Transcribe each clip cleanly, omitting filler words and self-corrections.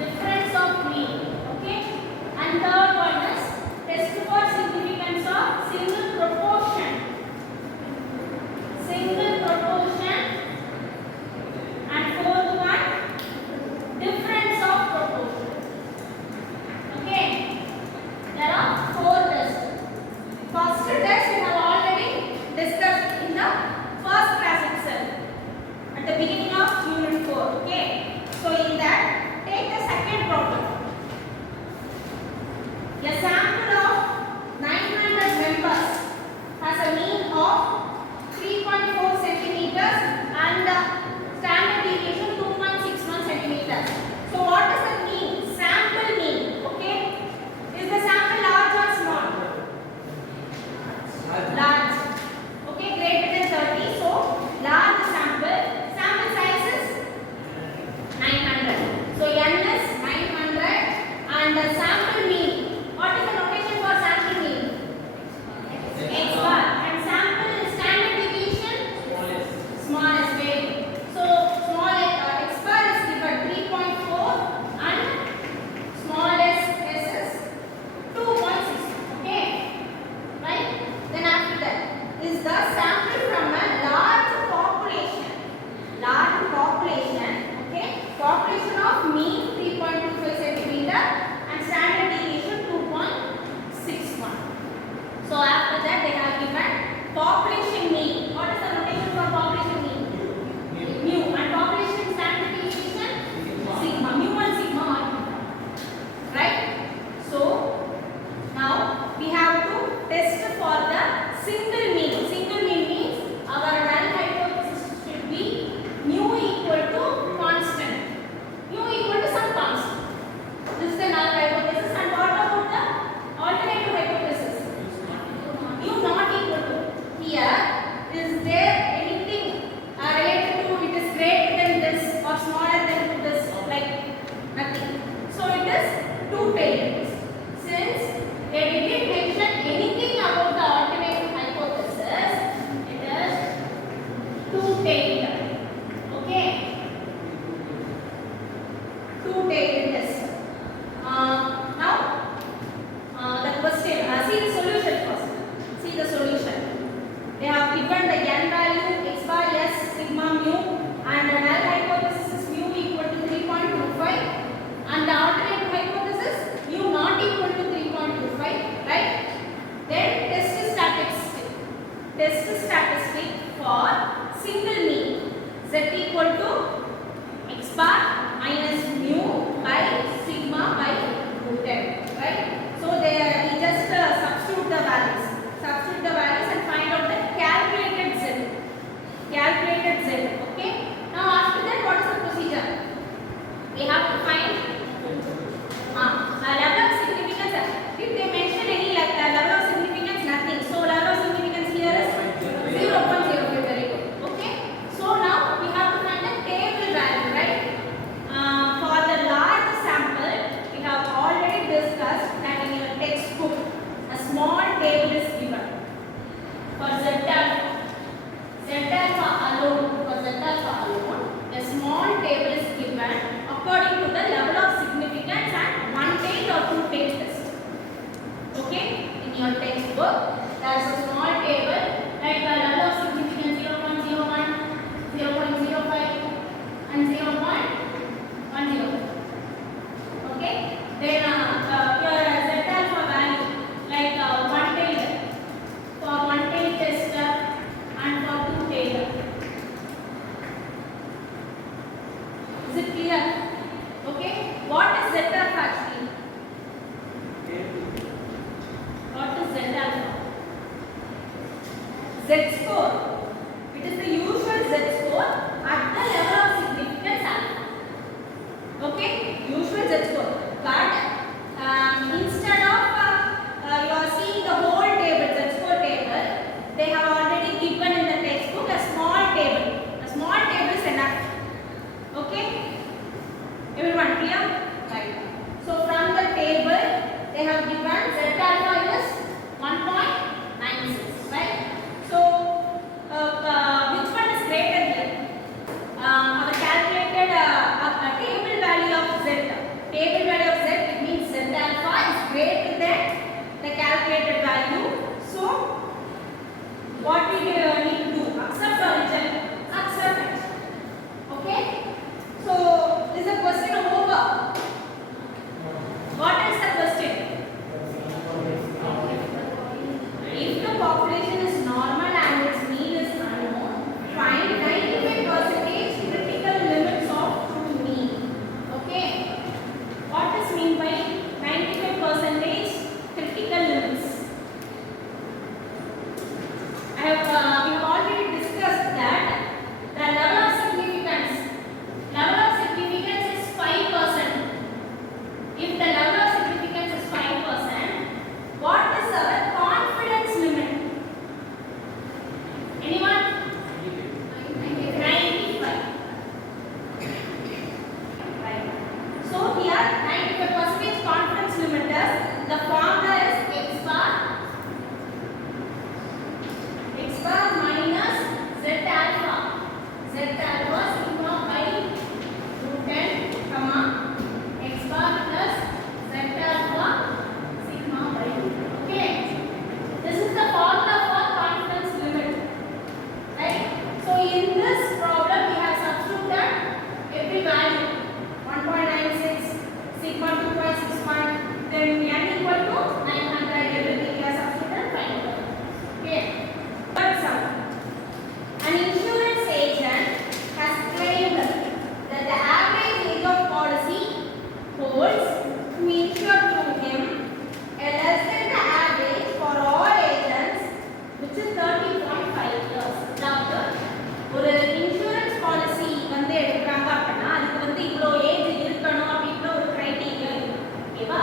difference of mean. Okay, and third one is test for significance of single proportion. Single proportion. And fourth one, difference of proportion. Okay, there are four tests. First test we have already discussed in the first class itself at the beginning of unit 4. Okay, so in that, take the second problem. A sample of 900 members has a mean of 3.4 centimeters and the standard deviation 2.61 centimeters. So what does that mean? Sample mean. Okay, is the sample large or small? Large. Okay, greater than 30. So large sample. Sample size is 900. So n is 900 and the sample mean. What is the notation for sample mean? X bar. And sample standard deviation? Smallest. Very. So small x bar is given 3.4 and smallest s is 2.6. Okay, right? Then after that is the sample from a large population. Large population. Okay, population of mean 3.25 centimeter and standard deviation 2.61. So after that they have given population mean. What is the notation for population mean? Mu. And population standard deviation sigma. Mu and sigma are given. Right? So now we have to test for the single mean. Single mean means our null hypothesis should be mu equal to constant. Mu equal to some constant. This is the null hypothesis. And what about the alternative hypothesis? Mu not equal to. Here, is there anything related to it is greater than this or smaller than this? Like nothing. So it is two-tailed. Since they didn't mention anything about the alternative hypothesis, it is two-tailed. Okay, two-tailedness. Now the question. See the solution first. See the solution. They have given the n value x bar s sigma mu and the null hypothesis is mu equal to 3.25 and the alternative hypothesis mu not equal to 3.25, right? Then test statistic. Test statistic for single mean z equal to x bar minus mu by sigma by root n, right? So there we just substitute the values. Substitute the values and find out the calculated z. Calculated z. Okay. Now after that, what is the procedure? We have to find level of significance. If they mention any level of significance, nothing. So level of significance here is 0.05. Very good. Okay. So now we have to find the table value, right? For the large sample, we have already discussed that in your textbook, a small table is given. For z alpha alone, a small table is given according to the level of significance and one-tailed or two-tailed test. Okay, in your textbook, there is a small table like the level of significance 0.01, 0.05, and 0.10. Okay, then your z alpha value like one-tailed for one-tailed test and for two-tailed. Is it clear? Okay. What is z alpha actually? What is z alpha? Z score. It is the usual z score at the level of significance alpha. Okay. Usual z score. But instead of you are seeing the whole table, z score table, they have already given in the textbook a small table. A small table is enough. Okay. Everyone clear? Right. So from the table, they have given z alpha is 1.96, right? So which one is greater here? Our calculated table value of z. what we need to do, accept or reject? Accept it. Okay, so is the question over? What is the question? If the population is normal and its mean is unknown, find 95% critical limits of true mean. Okay, what is mean by 95% critical limits? We have already discussed that the level of significance is 5%. If the level of significance is 5%, what is our confidence limit? Anyone? 95. Right. So here 95% confidence limit is the formula is x bar minus z alpha sigma by root n, comma x bar plus z alpha sigma by root n. Okay, this is the formula for confidence limit, right? So in this problem we have substituted every value 1.96 sigma 2.61, then n equal to 900, everything we have substituted and find out. Okay, third sum. An insurance agent has claimed that the average age of policy holds to insure through him less than the average for all agents, which is 30.5 years. அதாவது ஒரு insurance policy வந்து எடுக்கிறாங்க அப்படின்னா அதுக்கு வந்து இவ்வளோ ஏஜ் இருக்கணும் அப்படின்ற ஒரு கிரைட்டீரியா இருக்கு. ஓகேவா,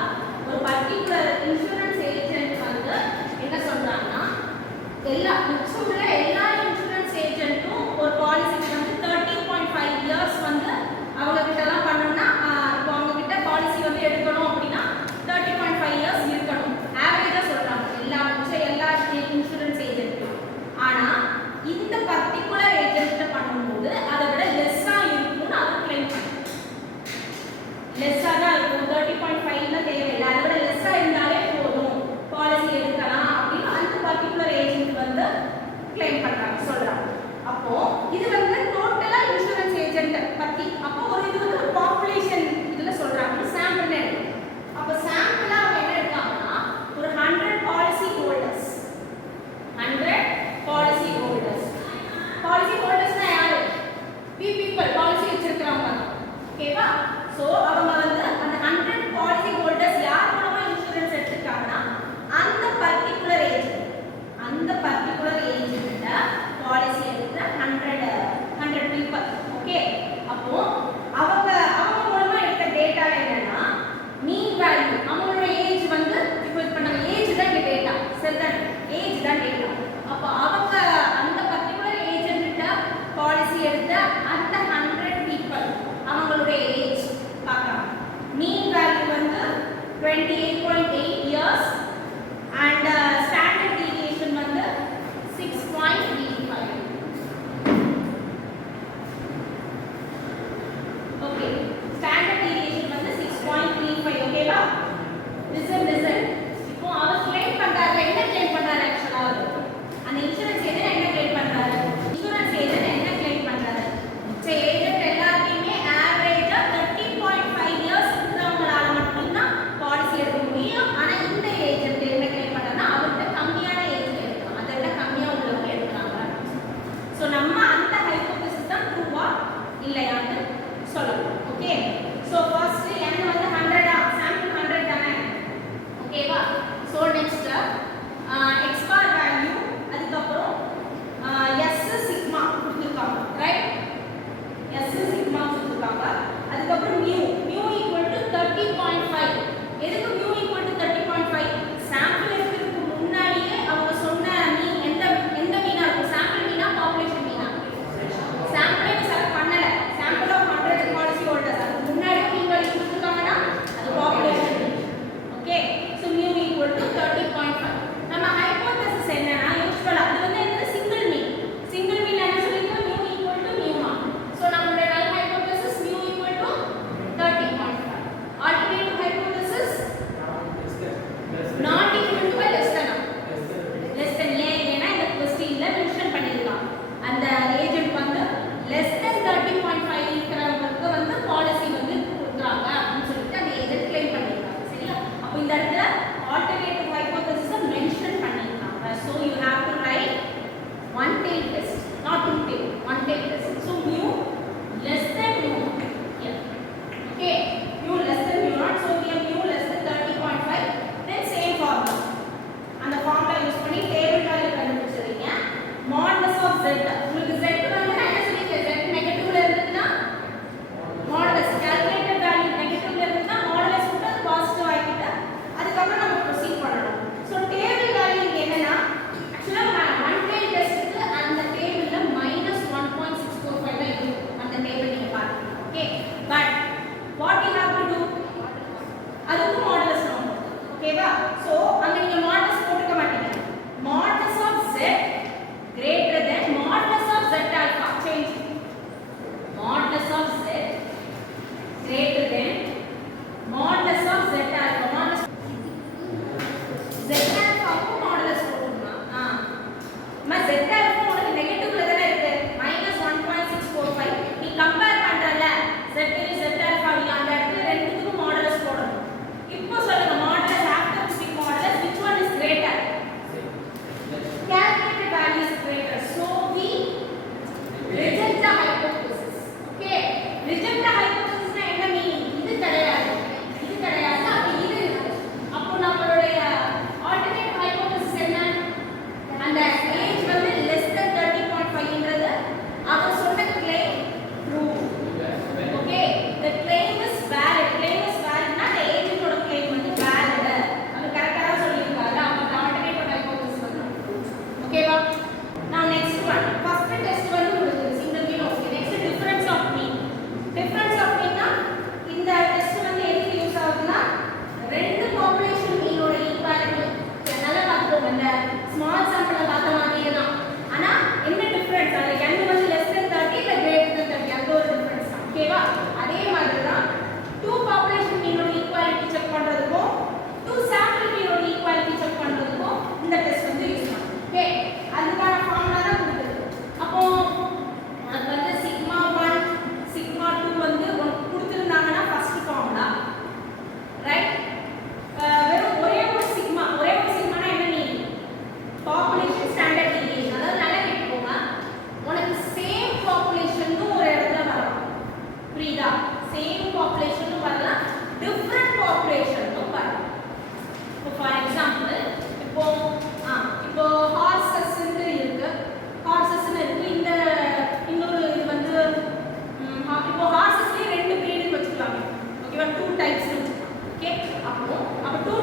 ஒரு பர்டிகுலர் இன்சூரன்ஸ் ஏஜென்ட் வந்து என்ன சொல்றாங்கன்னா மிச்சமுள்ள எல்லா இன்சூரன்ஸ் ஏஜென்ட்டும் ஒரு பாலிசிக்கு வந்து 30.5 இயர்ஸ் வந்து அவங்க கிட்டலாம் பண்ணணும்னா இப்போ அவங்க கிட்ட பாலிசி வந்து எடுக்கணும் அப்படின்னா 30.5 இயர்ஸ் இருக்கணும் ஆவரேஜா சொல்றாங்க எல்லா இன்சூரன்ஸ் ஏஜென்ட்டும். ஆனா இந்த பர்டிகுலர் ஏஜென்ட் பண்ணும்போது அதை விட லெஸ்ஸா இருக்கும்னு அவங்க கிளைம் பண்ணுறாங்க. லெஸ்ஸா தான் இருக்கும், 30.5ல தேவையில்லை, அதை விட லெஸ்ஸா இருந்தாலே போதும் பாலிசி எடுக்கலாம் அப்படின்னு அந்த பர்டிகுலர் ஏஜென்ட் வந்து கிளைம் பண்றாங்க, சொல்றாங்க. அப்போ இது வந்து டோட்டலா இன்சூரன்ஸ் ஏஜென்ட் பத்தி. அப்போ இது வந்து ஒரு பாப்புலேஷன் இதுல சொல்றாங்க, சாம்பிள் எடுத்து. அப்போ சாம்பிளா அவங்க என்ன எடுத்தாங்கன்னா ஒரு 100 பாலிசி ஹோல்டர்ஸ். பாலிசி ஹோல்டர்ஸ்னா யாரு? we people பாலிசி வச்சிருக்கவங்க. ஓகேவா, சோ அவங்க வந்து அந்த 100 பாலிசி ஹோல்டர்ஸ் யார் மூலமா இன்சூரன்ஸ் எடுத்துட்டாங்கன்னா அந்த பர்టిక్యులர் ஏஜ்ல பாலிசி எடுத்த 100 people. ஓகே, அப்போ அவங்க மூலமா எடுத்த டேட்டா என்னன்னா மீன் வேல்யூ, அவங்களோட ஏஜ் வந்து இப்போ இது பண்ணாங்க, ஏஜ் தான் இங்க டேட்டா, சரிதான், ஏஜ் தான் டேட்டா. அப்போ அவங்க அந்த பர்టిక్యులர் ஏஜென்ட் பாலிசி எடுத்த அந்த 100 people அவங்களோட ஏஜ் பார்க்கறாங்க. மீன் வேல்யூ வந்து 28.8 years and standard deviation வந்து 6.35. okay, standard deviation வந்து 6.35. ஓகேவா, listen. இப்போ அவர் கிளைம் பண்றாரு, என்ன கிளைம் பண்றாரு? ஆக்சுவலா அந்த இன்சூரன்ஸ் ஏஜென்ட் என்ன கிளைம் பண்றாரு? இன்சூரன்ஸ் ஏஜென்ட் என்ன கிளைம் பண்றாரு? ஏஜென்ட் எல்லாத்தையுமே ஆவரேஜா 30.5 இயர்ஸ் இருக்கிறவங்களால மட்டும்தான் பாலிசி எடுக்க முடியும். ஆனா இந்த ஏஜென்ட் என்ன கிளைம் பண்றாருன்னா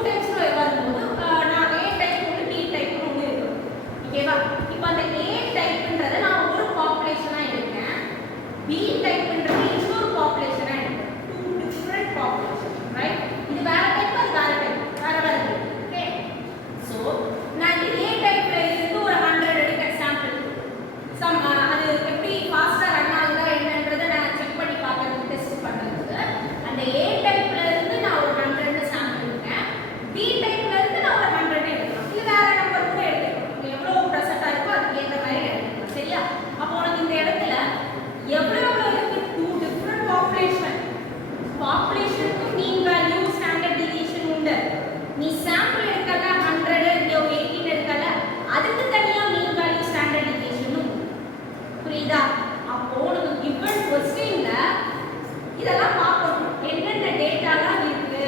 டைப்ஸ் வரும்போது நான் A டைப் ஒன்று B டைப் ஒன்று இருக்கு. ஓகேவா? இப்போ அந்த A டைப்ன்றதை நான் ஒரு பாப்புலேஷனா எடுக்கேன். B டைப்ன்றது இன்னொரு பாப்புலேஷனா எடுக்கேன். Two different population, right? இது வேற டைப் அது வேற டைப். வேற வேற டைப். ஓகே? சோ நான் A டைப்ல இருந்து ஒரு 100 எடுக்கேன் சாம்பிள். அது எப்படி ஃபாஸ்டா ரன் ஆகுதா என்னன்றதை நான் செக் பண்ணி பார்க்கறது டெஸ்ட் பண்றதுக்கு அந்த A டைப்ல இருந்து நான் ஒரு 100 சாம்பிள் எடுக்கேன். B டைப்ல இருந்து நான் ஒரு 100 எடுக்கலாம். இல்ல வேற நம்பர் கூட எடுத்துக்கலாம். எவ்வளவு பிரசன்ட் இருக்கோ அதுக்கு ஏத்த மாதிரி எடுத்துக்கலாம். சரியா? அப்போ உனக்கு இந்த இடத்துல எவ்வளவு இருக்கு? டூ டிஃபரண்ட் பாப்புலேஷனுக்கு மீன் வேல்யூ ஸ்டாண்டர்ட் டிவியேஷன் உண்டு. நீ சாம்பிள் எடுக்கல 100 இல்ல 18 எடுக்கல அதுக்கு தனியா மீன் வேல்யூ ஸ்டாண்டர்ட் டிவியேஷன் உண்டு. புரியுதா? அப்போ உனக்கு given क्वेश्चनல இதெல்லாம் பார்க்கணும். என்னென்ன டேட்டாலாம் இருக்கு?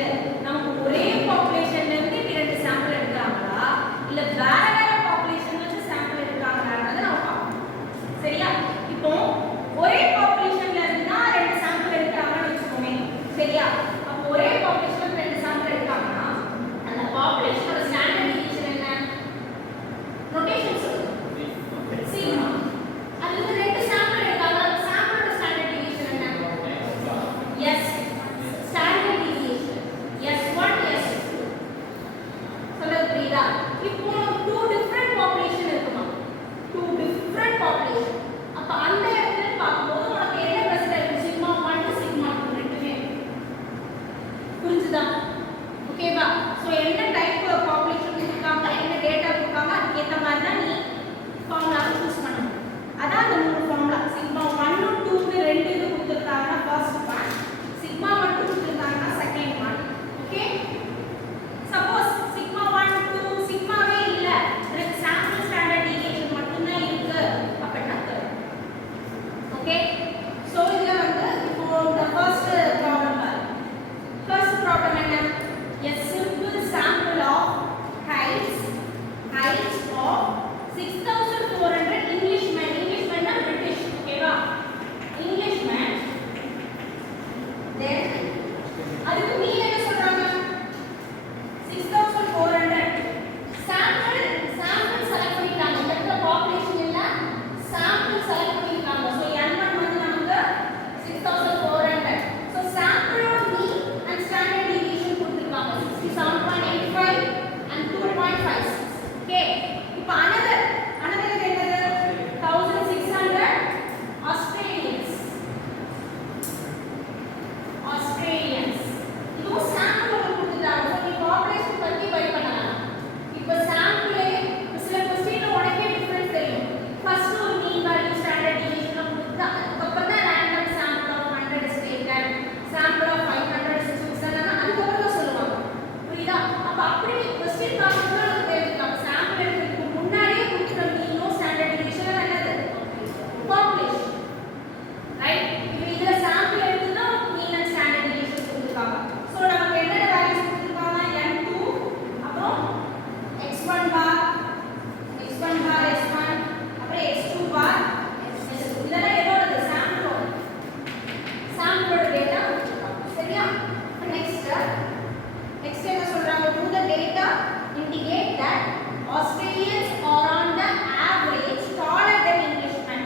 நமக்கு ஒரே பாப்புலேஷன்ல இருந்து இரண்டு சாம்பிள் எடுக்கறாங்களா இல்ல வேற வேற பாப்புலேஷன்ல இருந்து சாம்பிள் எடுக்கறாங்களான்றத நாம பார்க்கணும். சரியா? இப்போ ஒரே பாப்புலேஷன்ல இருந்தா ரெண்டு சாம்பிள் எடுக்கறாங்கன்னு வெச்சுக்கோமே. சரியா? அப்போ ஒரே பாப்புலேஷன்ல ரெண்டு சாம்பிள் எடுக்கறாங்கன்னா அந்த பாப்புலேஷனோட ஸ்டாண்டர்ட் டிவியேஷன் என்ன? நோட்டேஷன் சொல்லுங்க. சிக்மா. அதுல ரெண்டு சாம்பிள் எடுக்கறாங்க. சாம்பிளோட ஸ்டாண்டர்ட் டிவியேஷன் என்ன? S. Standard deviation S1 S2. சொல்றது புரியுதா? இப்போ two different population இருக்குமா? two different population. அப்ப அந்த இடத்துல பார்க்கும்போது உனக்கு என்ன பிரச்சனை இருக்கு? சிக்மா 1 சிக்மா 2 ரெண்டுமே புரிஞ்சுதா? ஓகேவா? சோ என்ன டைப் பாப்புலேஷன் கொடுத்தாங்க, என்ன டேட்டா கொடுத்தாங்க அதுக்கு ஏத்த மாதிரி தான் நீ ஃபார்முலா சூஸ் பண்ணணும். அதான் அந்த மூணு ஃபார்முலா. சிக்மா 1 2 க்கு ரெண்டு இது கொடுத்திருக்காங்கன்னா ஃபர்ஸ்ட் ஒன், சிக்மா மட்டும் கொடுத்திருக்காங்கன்னா second one. Okay? Suppose sigma 1 2 சிக்மாவே இல்ல, எனக்கு சாம்பிள் ஸ்டாண்டர்ட் டிவியேஷன் மட்டும் தான் இருக்கு அப்படினா தேர்ட். ஓகே? சோ இதுல வந்து இப்போ the first problem பாருங்க. First problem என்ன? A simple sample of height of 6400 Englishmen. Englishman na British. ஓகேவா? Englishman. Then அதுக்கு மீன் என்ன சொல்றாங்க? 6400 sample செலக்ட் பண்ணிட்டாங்க. இந்த பாப்புலேஷன் இல்ல sample செலக்ட் பண்ணிட்டாங்க. சோ n1 வந்து நமக்கு 6400. So sample mean and standard deviation கொடுத்திருக்காங்க 67.85 and 2.56. ஓகே? இப்போ another என்னது? 1600 Australians. இதுவும் sample கொடுத்துட்டாங்க. சோ நீ பாப்புலேஷன் பத்தி பை பண்ணலாம். இப்போ sample சில क्वेश्चनல உனக்கே டிஃபரன்ஸ் தெரியும். ஃபர்ஸ்ட் ஒரு மீன் வேல்யூ ஸ்டாண்டர்ட் டிவியேஷன் கொடுத்தா அதுக்கப்புறம் தான் random sample of 100 taken, sample of 500 chosen அதுக்கப்புறம் தான் சொல்லுவாங்க. புரியுதா? அப்ப அப்படி क्वेश्चन பார்க்கும்போது நமக்கு தெரியும் sample எடுக்கிறதுக்கு முன்னாடியே கொடுக்குற மீனோ ஸ்டாண்டர்ட் டிவியேஷன் என்னது? பாப்புலேஷன். ரைட்? இப்போ இதுல sample எடுத்தா மீன் அண்ட் ஸ்டாண்டர்ட் டிவியேஷன் கொடுத்திருக்காங்க. சோ நமக்கு என்னென்ன வேல்யூஸ் கொடுத்திருக்காங்க? n2 அப்புறம் x1 bar S1 அப்புறம் x2 bar S2. இதெல்லாம் எதோடது? சாம்பிளோட டேட்டா. சரியா? நெக்ஸ்ட் என்ன சொல்றாங்க? do the data indicate that Australians are on the average taller than Englishmen.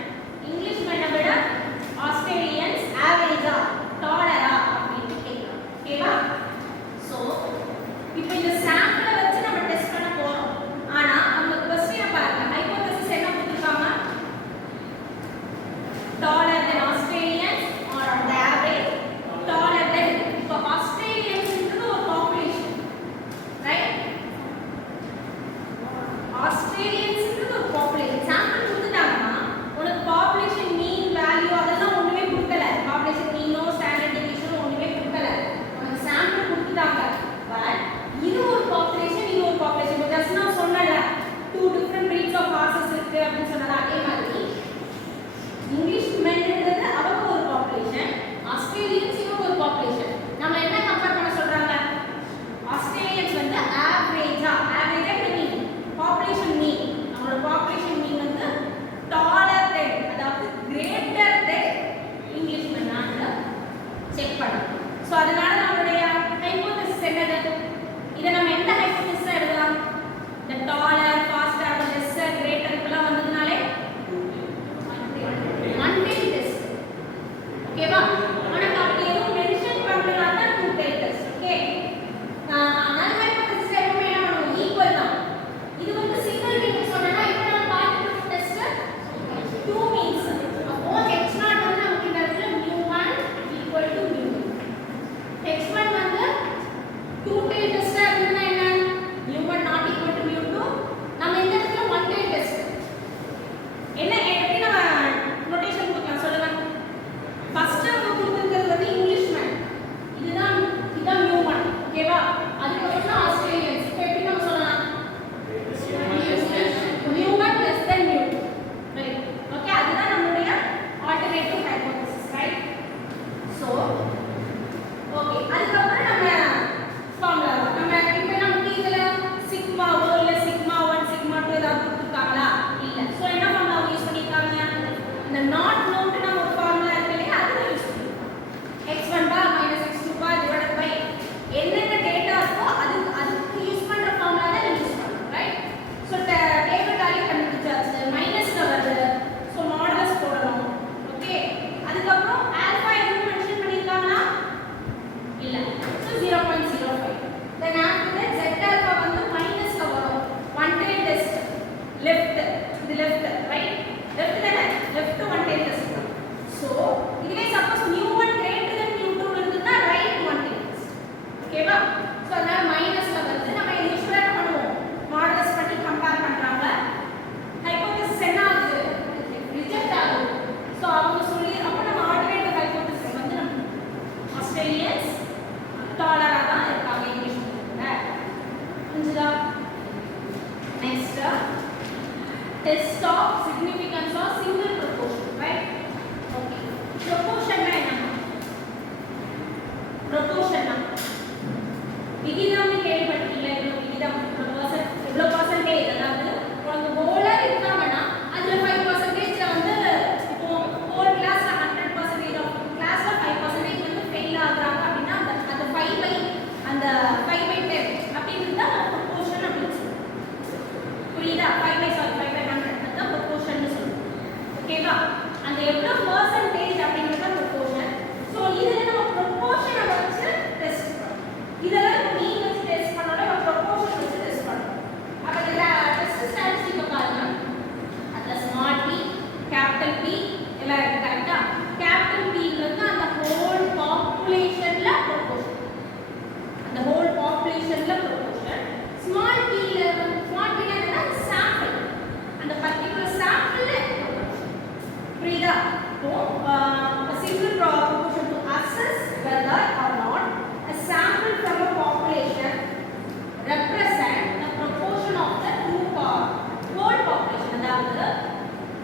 Englishmen விட Australians average-ஆ taller-ஆ அப்படினு கேக்குறாங்க. ஓகேவா? சோ இப்போ இந்த சாம்பிளை வச்சு நம்ம டெஸ்ட் பண்ண போறோம். ஆனா நம்ம क्वेश्चन பாருங்க. ஹைபோதசிஸ் என்ன கொடுத்திருக்காங்க? taller than Australians or on the average taller than. இப்போ Australians ன்றது ஒரு பாப்புலேஷன். ரைட்? Australians ன்றது ஒரு So 0.05. Then after that z alpha வந்து minus ல வரும். One tail test. Left. இது left, right? Left தானே? Left one tail test. So இதுவே suppose mu1 greater than mu2 இருந்ததுன்னா right one tail test. ஓகேவா? So அதனால minus ல வந்து நம்ம யூசுவலா என்ன பண்ணுவோம்? மாடலஸ் பண்ணி கம்பேர் பண்றாங்க. ஹைபோதசிஸ் என்ன ஆகுது? ரிஜெக்ட் ஆகுது. So அவங்க சொல்லி அப்ப நம்ம ஆல்டர்னேட்டிவ் ஹைபோதசிஸ் வந்து நம்ம ஆஸ்திரேலியன்ஸ் டாலரா தான் இருக்காங்க இங்கிலீஷ் மீடியம்ல. புரிஞ்சுதா? Next, test of significance of single proportion, right? Okay. Proportion na enna? Proportion na. விகிதம் கேள்விப்பட்டிருக்கீங்களா? இவ்வளவு விகிதம் இவ்வளவு பர்சன்டேஜ், அதாவது உங்களுக்கு கோலா இருக்காங்கன்னா அதுல 5% வந்து இப்போ ஹோல் கிளாஸ்ல 100% ஆஃப் கிளாஸ்ல 5% வந்து ஃபெயில் ஆகுறாங்க அப்படின்னா அந்த 5/10 அப்படின்றது தான் ப்ரொபோர்ஷன் அப்படின்னு சொல்லுவோம். புரியுதா? 5/100 அதுதான் ப்ரொபோர்ஷன் சொல்லுவோம். ஓகேவா? அந்த எவ்வளவு பர்சன்டேஜ் அப்படின்றது தான் ப்ரொபோர்ஷன். ஸோ இதுல நம்ம ப்ரொபோர்ஷனை வச்சு டெஸ்ட் பண்ணுவோம். இதெல்லாம் மீன் வச்சு டெஸ்ட் பண்ணோட நம்ம ப்ரொபோர்ஷன் வச்சு டெஸ்ட் பண்ணுவோம். அப்ப இதுல டெஸ்ட் ஸ்டாட்டிஸ்டிக்கை பாருங்க. அதுல ஸ்மால் p, கேபிட்டல் P எல்லாம் இருக்கு. கரெக்டா? கேபிட்டல் Pங்கிறது அந்த ஹோல் பாப்புலேஷன்ல ப்ரொபோர்ஷன். அந்த ஹோல் பாப்புலேஷன்ல ப்ரொபோர்ஷன். ஸ்மால் p என்னன்னா சாம்பிள். அந்த பர்టిక్యులர் சாம்பிள்ல ப்ரொபோர்ஷன். புரியுதா? So a single proportion to assess whether or not a sample from a population represent the proportion of the whole population. அதாவது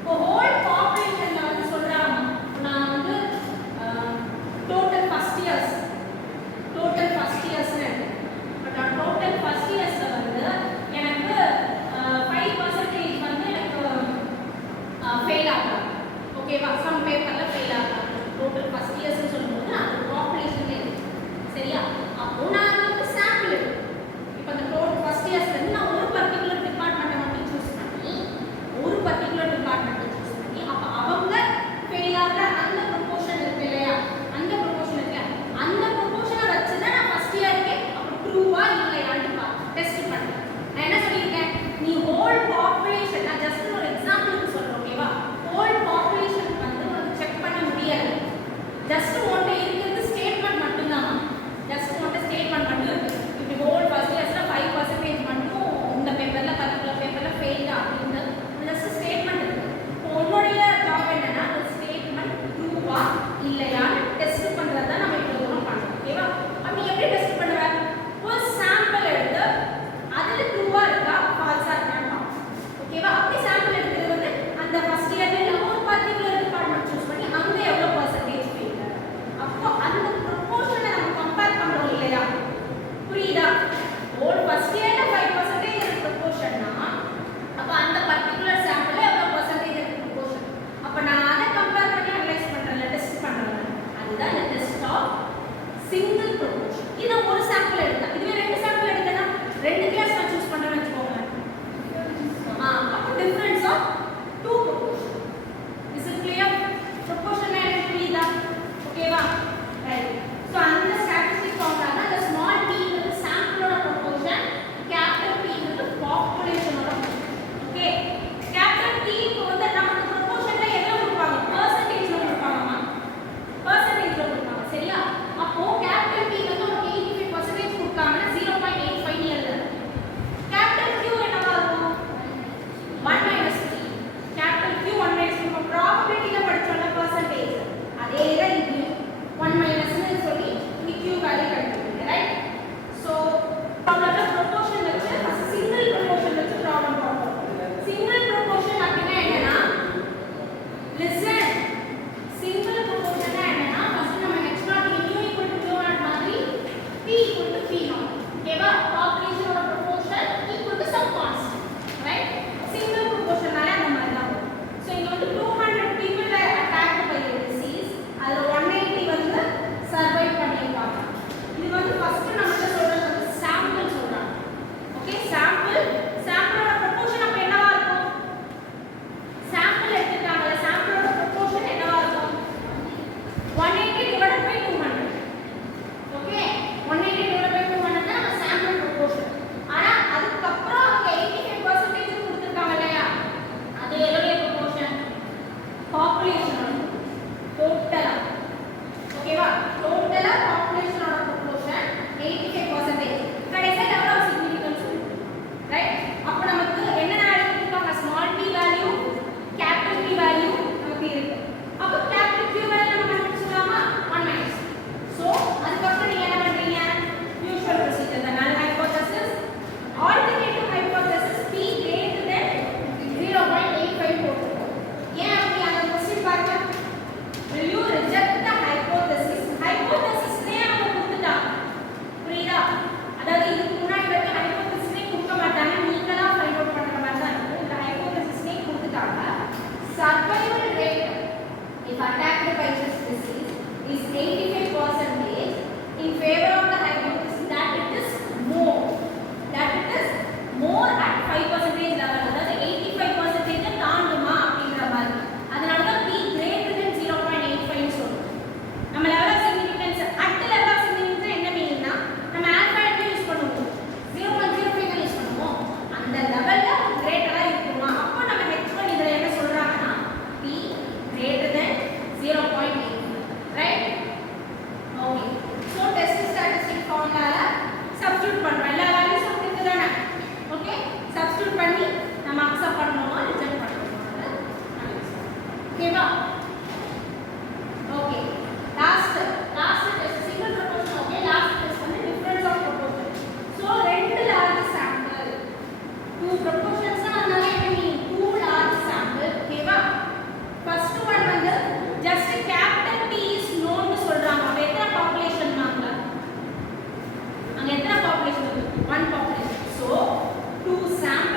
whole population ல வந்து சொல்றாங்க. நான் வந்து total first years னு எடுத்தேன். பட் total first years ல வந்து எனக்கு 5% வந்து எனக்கு ஃபெயில் ஆகும். ஓகேவா? சம் பேப்பர்ல ஃபெயில் ஆகும். டோட்டல் ஃபர்ஸ்ட் இயர்ஸ் னு சொல்லும்போது அது பாப்புலேஷன்ல இருக்கு. சரியா? அப்போ நான் வந்து சாம்பிள் எடுப்பேன். இப்போ அந்த டோட்டல் ஃபர்ஸ்ட் இயர்ஸ்ல இருந்து நான் ஒரு பர்టిక్యులர் டிபார்ட்மென்ட்டை மட்டும் சூஸ் பண்ணி அப்ப அவங்க ஃபெயில் ஆகுற அந்த ப்ரொபோர்ஷன் இருக்கு இல்லையா? அந்த ப்ரொபோர்ஷன் இருக்கு. அந்த ப்ரொபோர்ஷனை வச்சு தான் நான் ஃபர்ஸ்ட் இயர்க்கே அப்ப ட்ரூவா இல்லையான்னு டெஸ்ட் பண்ணேன். நான் என்ன சொல்லியிருக்கேன்? நீ ஹோல் பாப்புலேஷன், நான் ஜஸ்ட் ஒரு எக்ஸாம்பிளுக்கு சொல்றேன். ஓகேவா? ஹோல் பாப்புலேஷன் வந்து உனக்கு செக் பண்ண முடியாது. ஜஸ்ட் உன்கிட்ட இருக்கிறது ஸ்டேட்மெண்ட் மட்டும்தான். ஜஸ்ட் உன்கிட்ட ஸ்டேட்மெண்ட் மட்டும் இருக்கு. இப்படி ஹோல் ஃபர்ஸ்ட் இயர்ஸ்ல 5% மட்டும் இந்த பேப்பர்ல பர்టిక్యులர் பேப்பர்ல ஃபெயில் அப்படின்னு ஜஸ்ட் ஸ்டேட்மெண்ட் இருக்கு. உன்னுடைய ஜாப் என்னன்னா அந்த ஸ்டேட்மெண்ட் ட்ரூவா இல்லையான்னு டெஸ்ட் பண்றது தான் நம்ம இவ்வளவு தூரம் பண்றோம். ஓகேவா? அப்ப நீ எப்படி டெஸ்ட் பண்ணுவ? ஒரு சாம்பிள் எடுத்து அதுல ட்ரூவா இருக்கா ஃபால்ஸா இருக்கான்னு பாப்போம். ஓகேவா? அப்படி சாம்பிள் எடுக்கிறது வந்து அந்த ஃபர்ஸ்ட் இயர்ல நம்ம ஒரு பர்టిక్యులர் டிபார்ட்மெண்ட் சூஸ் பண்ணி அங்க எவ்வளவு பர்சன்டேஜ் ஃபெயில். அப்போ அந்த ப்ரொபோர்ஷனை நம்ம கம்பேர் பண்றோம் இல்லையா? புரியுதா? ஒரு ஃபர்ஸ்ட் இயர்ல 5% ப்ரொபோர்ஷன்னா அப்ப அந்த பர்టిక్యులர் சாம்பிள்ல எவ்வளவு பர்சன்டேஜ் ப்ரொபோர்ஷன். அப்ப நான் அதை கம்பேர் பண்ணி அனலைஸ் பண்றேன்ல, டெஸ்ட் பண்றேன். அதுதான் இந்த டெஸ்ட் ஆஃப் சிங்கிள் ப்ரொபோர்ஷன். இத ஒரு சாம்பிள் எடுத்தா, இதுவே ரெண்டு சாம்பிள் எடுத்தனா ரெண்டு கிளாஸ் நான் சூஸ் பண்றேன்னு வெச்சுக்கோங்க. அப்ப difference of two proportion. Is it clear? Proportion என்ன புரியுதா? ஓகேவா? ரைட். சோ அந்த ஸ்டாட்டிஸ்டிக் ஃபார்முலானா the small p வந்து சாம்பிளோட proportion, capital P வந்து பாப்புலேஷனோட. ஓகே? கேபிட்டல் P க்கு வந்து நமக்கு proportionல எவ்வளவு கொடுப்பாங்க? பெர்சன்டேஜ்ல கொடுப்பாங்கமா? பெர்சன்டேஜ்ல கொடுப்பாங்க. சரியா? அப்போ கேபிட்டல் P வந்து ஒரு 85% கொடுத்தாங்கன்னா 0.85 னு எழுதுறேன். கேபிட்டல் Q என்னவா இருக்கும்? 1 - 3. Capital Q 1 - 3. இப்போ ப்ராபபிலிட்டில படிச்சோம்ல பெர்சன்டேஜ், அதே தான் இது 1 - ன்னு சொல்லி இங்க Q வேல்யூ கண்டுபிடிங்க. ரைட்? சோ ப்ராப்ளம்ல ப்ரொபோர்ஷன் வச்சு ஃபர்ஸ்ட் சிங்கிள் ப்ரொபோர்ஷன் வச்சு ப்ராப்ளம் பார்ப்போம். சிங்கிள் ப்ரொபோர்ஷன் அப்படினா என்னன்னா லிசன். சிங்கிள் ப்ரொபோர்ஷன் என்னன்னா ஃபர்ஸ்ட் நம்ம x0 mu = mu0 மாதிரி p = p0. ஓகேவா? பாப்புலேஷனோட proportion equal to some constant. Right? Single ப்ரொபோர்ஷனால அந்த மாதிரி தான் வரும். சோ இங்க வந்து 200 people attacked by a disease. அதுல 180 வந்து சர்வைவ் பண்ணிருக்காங்க. இது வந்து ஃபர்ஸ்ட் நம்ம சொல்றது வந்து சாம்பிள் சொல்றாங்க. ஓகே? சாம்பிளோட ப்ரொபோர்ஷன் அப்ப என்னவா இருக்கும்? சாம்பிள் எடுத்துட்டாங்கல, சாம்பிளோட ப்ரொபோர்ஷன் என்னவா இருக்கும்? 180 / 200. ஓகே? 180 one population. So, 2 samples